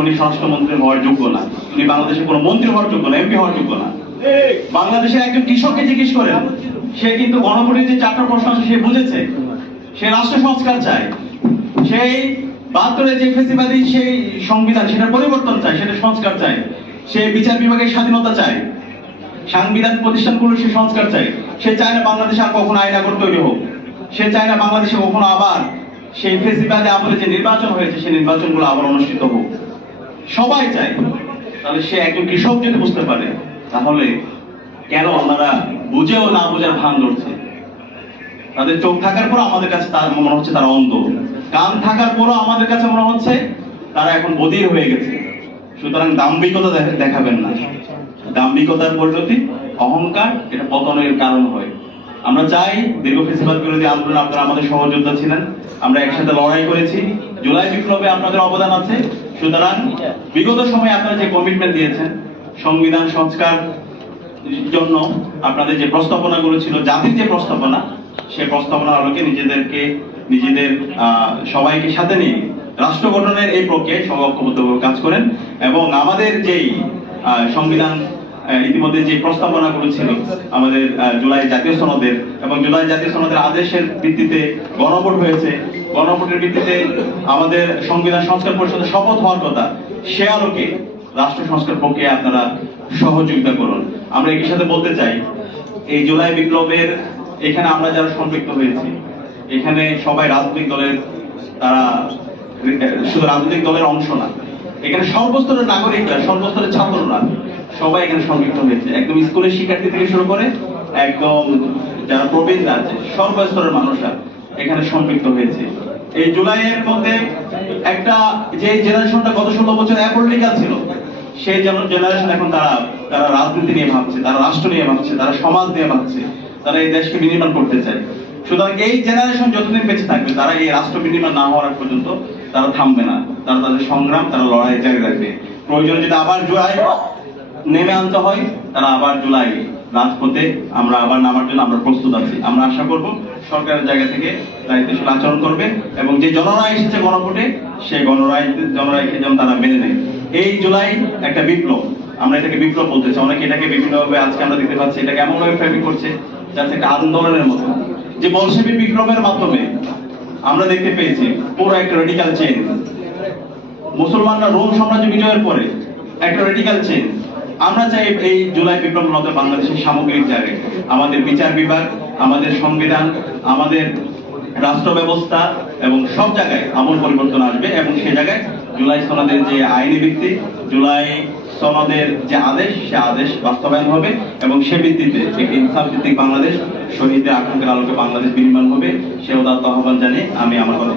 উনি স্বরাষ্ট্রমন্ত্রী হওয়ার যোগ্য না, উনি বাংলাদেশের কোনো মন্ত্রী হওয়ার যোগ্য না, এমপি হওয়ার যোগ্য না। বাংলাদেশের একজন কৃষককে জিজ্ঞেস করেন, সে কিন্তু গণভোটের যে 4টা প্রশ্ন আছে সে বুঝেছে, সে রাষ্ট্র সংস্কার চায়, সেই 72-এর যে ফেসিবাদী সেই সংবিধান সেটা পরিবর্তন চায়, সেটা সংস্কার চায়, সে বিচার বিভাগের স্বাধীনতা চায়, সাংবিধান প্রতিষ্ঠানগুলো সে সংস্কার চায়। সে চায় না বাংলাদেশে আর কখনো আইনাগর তৈরি হোক, সে চায় না বাংলাদেশে কখনো আবার সেই ফেসিবাদে আমলে যে নির্বাচন হয়েছে সেই নির্বাচনগুলো আবার অনুষ্ঠিত হোক, সবাই চায়। তাহলে সে একজন কৃষক যদি বুঝতে পারে, তাহলে কেন ওনারা বুঝেও না বুঝার ভান ধরছে? তাদের চোখ থাকার পর আমাদের কাছে তার মনে হচ্ছে তারা অন্ধ, কান থাকার পরও আমাদের কাছে মনে হচ্ছে তারা এখন বধির হয়ে গেছে। সুতরাং দাম্ভিকতা দেখাবেন না, দাম্ভিকতার পরিণতি অহংকার, এটা পতনের কারণ হয়। আমরা চাই দীর্ঘ ফেসিবাদ বিরোধী আন্দোলন আপনারা আমাদের সহযোদ্ধা ছিলেন, আমরা একসাথে লড়াই করেছি, জুলাই বিপ্লবে আপনাদের অবদান আছে। সুতরাং বিগত সময়ে আপনারা যে কমিটমেন্ট দিয়েছেন সংবিধান সংস্কার জন্য, আপনাদের যে প্রস্তাবনাগুলো ছিল, জাতির যে প্রস্তাবনা, সেই প্রস্তাবনার আলোকে নিজেদের সবাইকে সাথে নিয়ে রাষ্ট্র গঠনের এই প্রক্রিয়ায় সবাই ঐক্যবদ্ধভাবে কাজ করেন। এবং আমাদের যেই সংবিধান ইতিমধ্যে যে প্রস্তাবনাগুলো ছিল আমাদের জুলাই জাতীয় সনদের, এবং জুলাই জাতীয় সনদের আদেশের ভিত্তিতে গণভোট হয়েছে, গণভোটের ভিত্তিতে আমাদের সংবিধান সংস্কার পরিষদে শপথ হওয়ার কথা, সে আলোকে রাষ্ট্র সংস্কার প্রক্রিয়া আপনারা সহযোগিতা করুন। আমরা একই সাথে বলতে চাই, এই জুলাই বিপ্লবের এখানে আমরা যারা সম্পৃক্ত হয়েছি, এখানে সবাই রাজনৈতিক দলের, তারা শুধু রাজনৈতিক দলের অংশ না, এখানে সর্বস্তরের নাগরিকরা, সর্বস্তরের ছাত্ররা সবাই এখানে সম্পৃক্ত হয়েছে। একদম স্কুলের শিক্ষার্থী থেকে শুরু করে একদম যারা প্রবীণ আছে, সর্বস্তরের মানুষরা এখানে সম্পৃক্ত হয়েছে। এই জুলাইয়ের মধ্যে একটা যে জেনারেশনটা গত 16 বছর অ্যাপলিটিক্যাল ছিল, সেই জেনারেশন এখন তারা রাজনীতি নিয়ে ভাবছে, তারা রাষ্ট্র নিয়ে ভাবছে, তারা সমাজ নিয়ে ভাবছে, তারা এই দেশকে বিনির্মাণ করতে চায়। সুতরাং এই জেনারেশন যতদিন বেঁচে থাকবে, তারা এই রাষ্ট্র বিনির্মাণ না হওয়ার পর্যন্ত তারা থামবে না, তারা তাদের সংগ্রাম, তারা লড়াই জারি রাখবে। প্রয়োজনে যদি আবার জুলাই নেমে আনতে হয়, তারা আবার জুলাই রাজপথে আমরা আবার নামার জন্য আমরা প্রস্তুত আছি। আমরা আশা করব সরকারের জায়গা থেকে দায়িত্বশীল আচরণ করবে, এবং যে জনরায় এসেছে গণভোটে, সেই জনরায়কে যেন তারা মেনে নেয়। এই জুলাই একটা বিপ্লব, আমরা এটাকে বিপ্লব বলতে চাই। অনেকে এটাকে বিভিন্নভাবে আজকে আমরা দেখতে পাচ্ছি, এটাকে এমনভাবে ফ্রেমিং করছে যাতে একটা আন্দোলনের মতো, যে বলশেবিক বিপ্লবের মাধ্যমে আমরা দেখতে পেয়েছি পুরো একটা রেডিক্যাল চেঞ্জ। মুসলমানরা রোম সাম্রাজ্য বিজয়ের পরে একটা রেডিক্যাল চেঞ্জ। আমরা চাই এই জুলাই বিপ্লবের মতো বাংলাদেশের সামগ্রিক জায়গায় আমাদের বিচার বিভাগ, আমাদের সংবিধান, আমাদের রাষ্ট্র ব্যবস্থা এবং সব জায়গায় আমূল পরিবর্তন আসবে, এবং সে জায়গায় জুলাই সনদের যে আইনি ভিত্তি, জুলাই সনদের যে আদেশ, সে আদেশ বাস্তবায়ন হবে, এবং সে ভিত্তিতে একটি ইনসাফ ভিত্তিক বাংলাদেশ, শহীদদের আকাঙ্ক্ষার আলোকে বাংলাদেশ বিনির্মাণ হবে। সে উদাত্ত আহ্বান জানিয়ে আমি আমার কথা